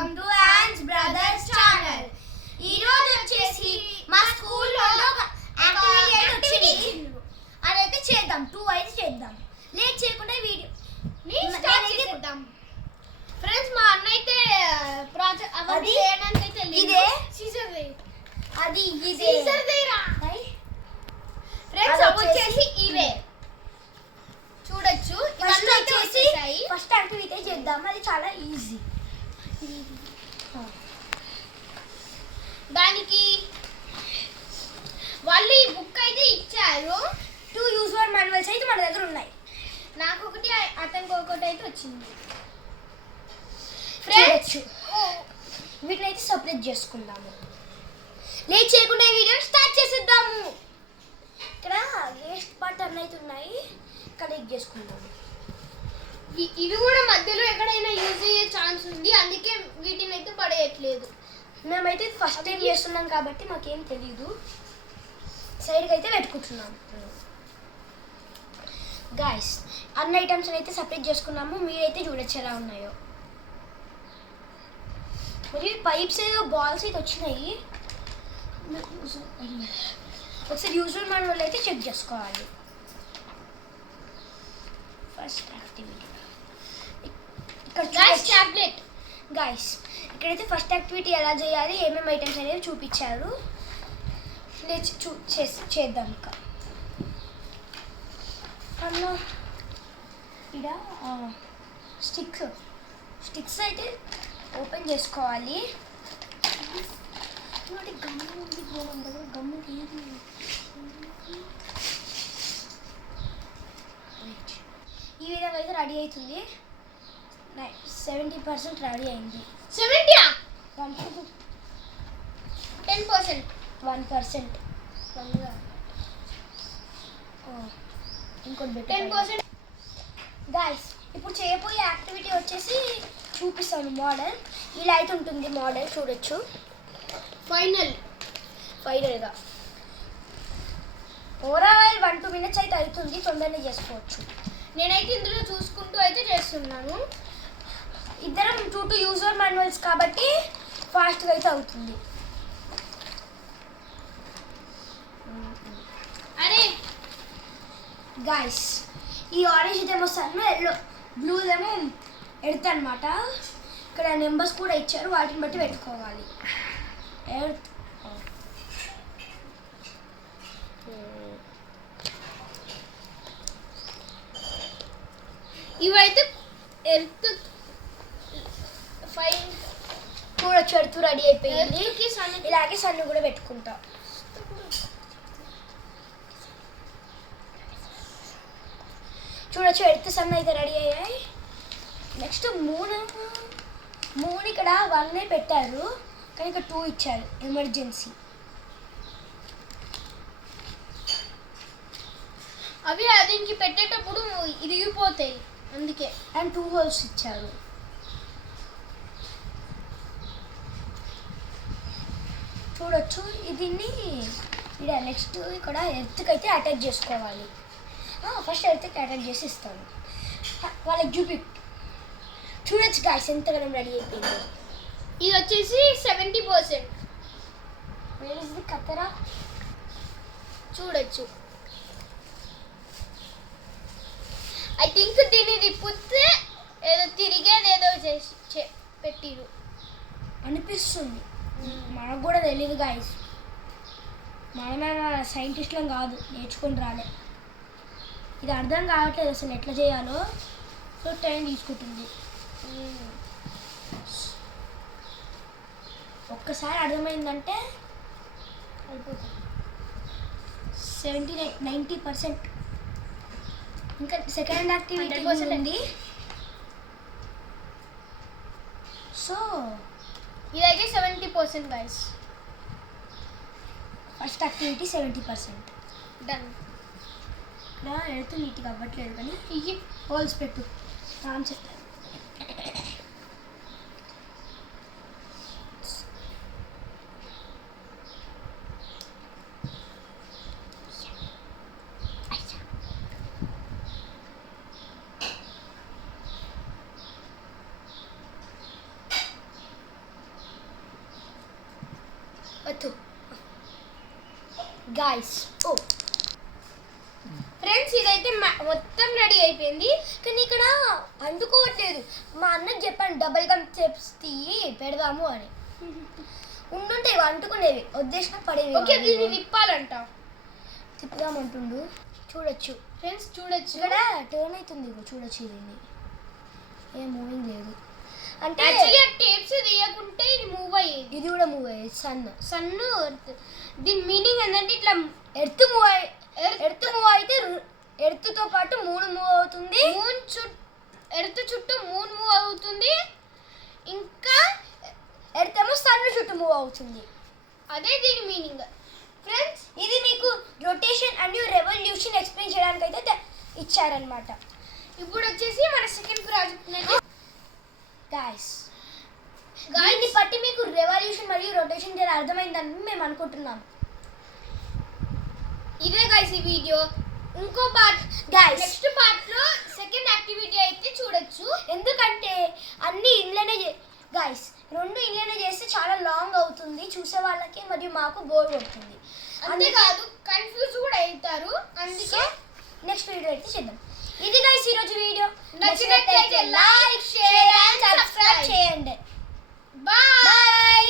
Welcome to ఆన్స్ brothers channel. ఈ రోజు వచ్చేసి మా స్కూల్లో యాక్టివిటీ అయితే వచ్చింది. అదైతే చేద్దాం, 2 అయితే చేద్దాం. లేట్ చేయకుండా వీడియో స్టార్ట్ చేద్దాం. ఫ్రెండ్స్, మా అన్న అయితే ప్రాజెక్ట్ అవన్నీ చేయడానికి అయితే ఇదే సీజర్ రే, అది ఇదే సీజర్ దేరా ఫ్రెండ్స్. అవి వచ్చేసి ఇవే చూడొచ్చు. ఇవన్నీ వచ్చేసి ఫస్ట్ యాక్టివిటీ చేద్దాం. అది చాలా ఈజీ. దానికి వాళ్ళు ఈ బుక్ అయితే ఇచ్చారు. 2 యూజర్ మాన్యువల్స్ అయితే మన దగ్గర ఉన్నాయి. నాకు ఒకటి, అతనికి ఒకటి అయితే వచ్చింది. ఫ్రెండ్స్, వీటిని అయితే సపరేట్ చేసుకుందాము. లేట్ చేయకుండా ఈ వీడియో స్టార్ట్ చేసేద్దాము. ఇక్కడ వేస్ట్ పార్ట్ అన్నీ అయితే ఉన్నాయి, కలెక్ట్ చేసుకుందాము. ఇవి కూడా మధ్యలో ఎక్కడైనా యూజ్ అయ్యే ఛాన్స్ ఉంది, అందుకే వీటిని అయితే పడేయట్లేదు. మేమైతే ఫస్ట్ టైం చేస్తున్నాం కాబట్టి మాకేం తెలీదు. సైడ్కి అయితే పెట్టుకుంటున్నాము. గాయస్, అన్ని ఐటమ్స్ అయితే సపరేట్ చేసుకున్నాము. మీరైతే చూడొచ్చు ఎలా ఉన్నాయో. మరి పైప్స్ ఏదో బాల్స్ అయితే వచ్చినాయి. ఒకసారి యూజర్ మాన్యువల్ అయితే చెక్ చేసుకోవాలి. ఫస్ట్ యాక్టివిటీ ఇక్కడ టాబ్లెట్. గాయస్, ఇక్కడైతే ఫస్ట్ యాక్టివిటీ ఎలా చేయాలి, ఏమేమి ఐటమ్స్ అనేవి చూపించారు. చేద్దాం. ఇంకా అన్న ఇక్కడ స్టిక్స్ అయితే ఓపెన్ చేసుకోవాలి. గమ్ము ఈ విధంగా అయితే రెడీ అవుతుంది. 70% రెడీ అయింది. 10%, 1%, ఇంకోటి 10%. గాయస్, ఇప్పుడు చేయబోయే యాక్టివిటీ వచ్చేసి చూపిస్తాను. మోడల్ ఇలా అయితే ఉంటుంది. మోడల్ చూడొచ్చు. ఫైనల్గా ఓవరాల్ 1-2 మినిట్స్ అయితే అవుతుంది. తొందరగా చేసుకోవచ్చు. నేనైతే ఇందులో చూసుకుంటూ అయితే చేస్తున్నాను. ఇద్దరం 2 యూజర్ మాన్యువల్స్ కాబట్టి ఫాస్ట్గా అయితే అవుతుంది. అరే గాయస్, ఈ ఆరెంజ్ ఏమో సన్, ఎల్లో బ్లూ ఏమో ఎర్త్ అనమాట. ఇక్కడ నెంబర్స్ కూడా ఇచ్చారు, వాటిని బట్టి పెట్టుకోవాలి. ఎర్త్, ఇవైతే ఎర్త్ ఫైన్ చూడొచ్చు. ఎర్త్ రెడీ అయిపోయింది. ఇలాగే సన్ను కూడా పెట్టుకుంటా. చూడొచ్చు, ఎర్త్ సన్ అయితే రెడీ అయ్యాయి. నెక్స్ట్ మూన్ ఇక్కడ 1 పెట్టారు, కానీ ఇక్కడ 2 ఇచ్చారు ఎమర్జెన్సీ. అవి దీనికి పెట్టేటప్పుడు ఇరిగిపోతాయి, అందుకే. అండ్ 2 హోల్స్ ఇచ్చారు. చూడొచ్చు. దీన్ని ఇక్కడ నెక్స్ట్ ఇక్కడ ఎర్త్కి అయితే అటాచ్ చేసుకోవాలి. ఫస్ట్ ఎర్త్కి అటాచ్ చేసి ఇస్తాను. వాళ్ళకి చూడొచ్చు గాయస్ ఎంతగానో రెడీ అయిపోయింది. ఇది వచ్చేసి 70%. వేర్ ఇస్ ది కత్తెర? చూడొచ్చు. ఐ థింక్ దీన్ని తిప్పితే ఏదో తిరిగేదేదో చేసి పెట్టిరు అనిపిస్తుంది. మనకు కూడా తెలియదు గాయస్. మనమేనా సైంటిస్ట్లం కాదు, నేర్చుకొని రాలే. ఇది అర్థం కావట్లేదు అసలు ఎట్లా చేయాలో. సో టైం తీసుకుంటుంది. ఒక్కసారి అర్థమైందంటే అయిపోతుంది. 90%. ఇంకా సెకండ్ యాక్టివిటీ ఉంది. సో ఇదైతే 70% గైస్. First activity 70% done. నా ఎడుతూ నీట్గా అవ్వట్లేదు, కానీ ఇవి హోల్స్ పెట్టు రామ్ చెప్తాను. గాయ్స్ ఓ ఫ్రెండ్స్ ఇదైతే మొత్తం రెడీ అయిపోయింది. కానీ ఇక్కడ అందుకోవట్లేదు. మా అన్నకి చెప్పాను డబుల్ గమ్ చిప్స్ తీయి పెడదాము అని. ఉండుంటే ఇవి అంటుకునేవి, వద్దేసిన పడేవి. ఓకే దీన్ని తిప్పాలంట. తిప్పుదామంటుండు. చూడొచ్చు ఫ్రెండ్స్ చూడొచ్చు ఇక్కడ టర్న్ అవుతుంది. చూడొచ్చు దీన్ని, ఏం మూవింగ్ లేదు. అంటే యాక్చువల్లీ ఆ టేప్స్ తీయకుంటే ఇది మూవ్ అయ్యేది. ఇది కూడా మూవ్ అయ్యేది. సన్ను ఎర్త్. దీని మీనింగ్ ఏంటంటే ఇట్లా ఎర్త్ మూవ్ అయితే ఎర్త్తో పాటు మూన్ మూవ్ అవుతుంది. ఎర్త్ చుట్టూ మూన్ మూవ్ అవుతుంది. ఇంకా ఎర్త్ ఏమో సన్ చుట్టూ మూవ్ అవుతుంది. అదే దీని మీనింగ్. ఫ్రెండ్స్ ఇది మీకు రొటేషన్ అండ్ రెవల్యూషన్ ఎక్స్ప్లెయిన్ చేయడానికి అయితే ఇచ్చారనమాట. ఇప్పుడు వచ్చేసి మన సెకండ్ ప్రాజెక్ట్ గాయ్స్ దీన్ని బట్టి మీకు రెవల్యూషన్ మరియు రొటేషన్ జర అర్థమైందని మేము అనుకుంటున్నాం. ఇదే గైస్ ఈ వీడియో. ఇంకో పార్ట్ గైస్ నెక్స్ట్ పార్ట్ లో సెకండ్ యాక్టివిటీ అయితే చూడొచ్చు. ఎందుకంటే అన్ని ఇంట్లోనే గైస్ 2 ఇంట్లోనే చేస్తే చాలా లాంగ్ అవుతుంది చూసే వాళ్ళకి మరియు మాకు బోర్ కొడుతుంది. అంతేకాదు కన్ఫ్యూజ్ కూడా అవుతారు. అందుకే నెక్స్ట్ వీడియో అయితే చేద్దాం. ఇది గైస్ ఈరోజు వీడియో. నచ్చినట్లయితే లైక్, షేర్ అండ్ సబ్స్క్రైబ్ చేయండి. బాయ్.